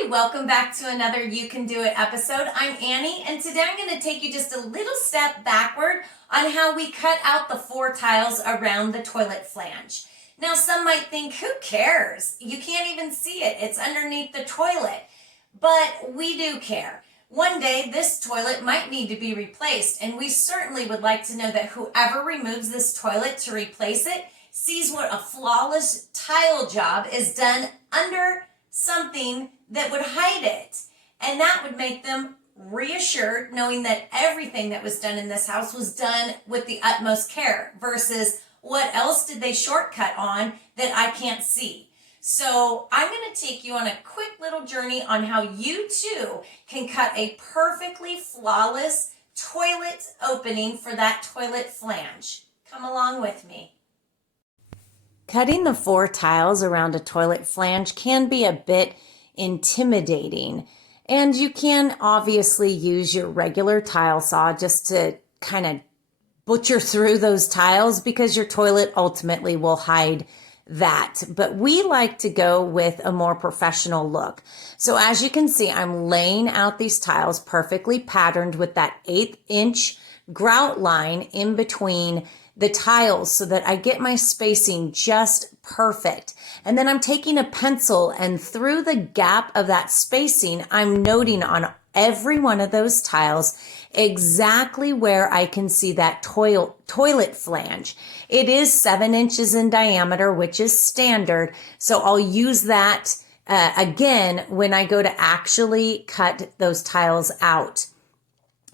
Hi, welcome back to another You Can Do It episode. I'm Annie, and today I'm going to take you just a little step backward on how we cut out the 4 tiles around the toilet flange. Now, some might think, who cares? You can't even see it. It's underneath the toilet. But we do care. One day, this toilet might need to be replaced, and we certainly would like to know that whoever removes this toilet to replace it sees what a flawless tile job is done under something that would hide it. And that would make them reassured knowing that everything that was done in this house was done with the utmost care versus what else did they shortcut on that I can't see. So I'm going to take you on a quick little journey on how you too can cut a perfectly flawless toilet opening for that toilet flange. Come along with me. Cutting the 4 tiles around a toilet flange can be a bit intimidating, and you can obviously use your regular tile saw just to kind of butcher through those tiles because your toilet ultimately will hide that. But we like to go with a more professional look. So as you can see, I'm laying out these tiles perfectly patterned with that 1/8" grout line in between the tiles so that I get my spacing just perfect. And then I'm taking a pencil and through the gap of that spacing, I'm noting on every one of those tiles exactly where I can see that toilet flange. It is 7 inches in diameter, which is standard. So I'll use that again when I go to actually cut those tiles out.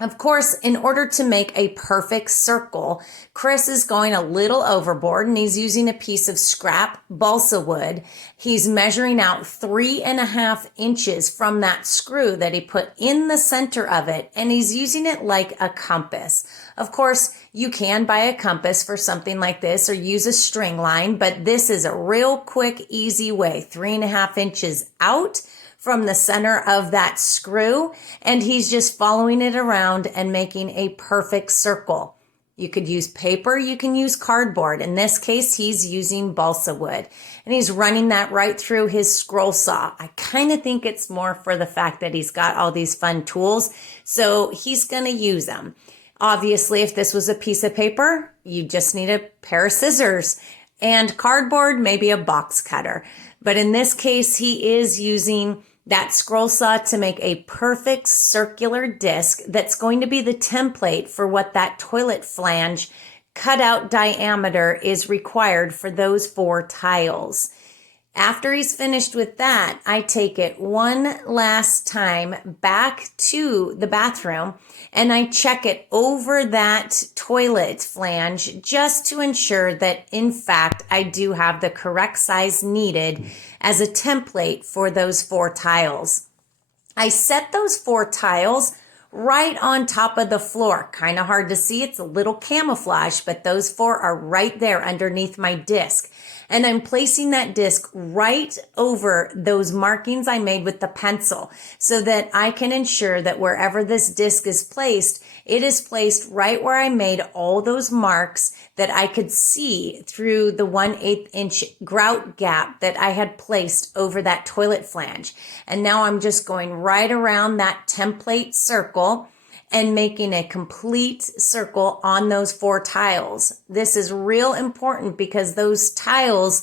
Of course, in order to make a perfect circle, Chris is going a little overboard and he's using a piece of scrap balsa wood. He's measuring out 3.5 inches from that screw that he put in the center of it, and he's using it like a compass. Of course, you can buy a compass for something like this or use a string line, but this is a real quick, easy way. 3.5 inches out from the center of that screw, and he's just following it around and making a perfect circle. You could use paper, you can use cardboard. In this case, he's using balsa wood, and he's running that right through his scroll saw. I kind of think it's more for the fact that he's got all these fun tools, so he's going to use them. Obviously, if this was a piece of paper, you just need a pair of scissors, and cardboard, maybe a box cutter. But in this case, he is using that scroll saw to make a perfect circular disc that's going to be the template for what that toilet flange cutout diameter is required for those 4 tiles. After he's finished with that, I take it one last time back to the bathroom and I check it over that toilet flange just to ensure that, in fact, I do have the correct size needed as a template for those 4 tiles. I set those 4 tiles right on top of the floor. Kind of hard to see. It's a little camouflage, but those 4 are right there underneath my disc. And I'm placing that disc right over those markings I made with the pencil so that I can ensure that wherever this disc is placed, it is placed right where I made all those marks that I could see through the 1/8 inch grout gap that I had placed over that toilet flange. And now I'm just going right around that template circle and making a complete circle on those 4 tiles. This is real important because those tiles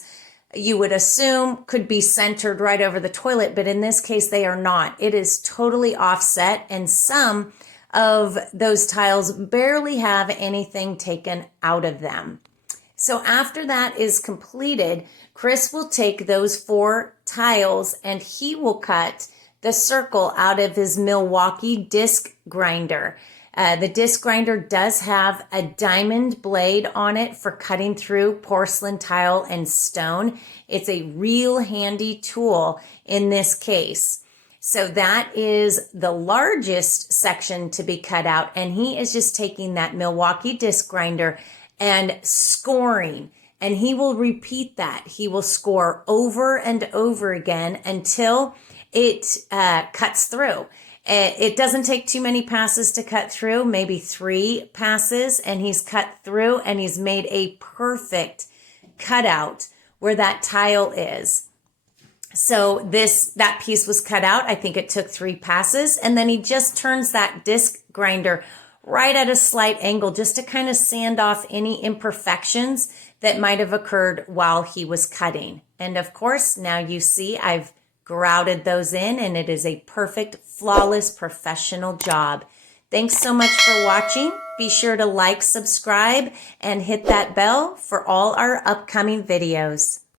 you would assume could be centered right over the toilet, but in this case they are not. It is totally offset, and some of those tiles barely have anything taken out of them. So after that is completed, Chris will take those 4 tiles and he will cut the circle out of his Milwaukee disc grinder. The disc grinder does have a diamond blade on it for cutting through porcelain tile and stone. It's a real handy tool in this case. So that is the largest section to be cut out, and he is just taking that Milwaukee disc grinder and scoring. And he will repeat that. He will score over and over again until it cuts through. It doesn't take too many passes to cut through, maybe 3 passes, and he's cut through and he's made a perfect cutout where that tile is. So that piece was cut out. I think it took 3 passes. And then he just turns that disc grinder right at a slight angle just to kind of sand off any imperfections that might have occurred while he was cutting. And of course, now you see I've grouted those in, and it is a perfect, flawless, professional job. Thanks so much for watching. Be sure to like, subscribe, and hit that bell for all our upcoming videos.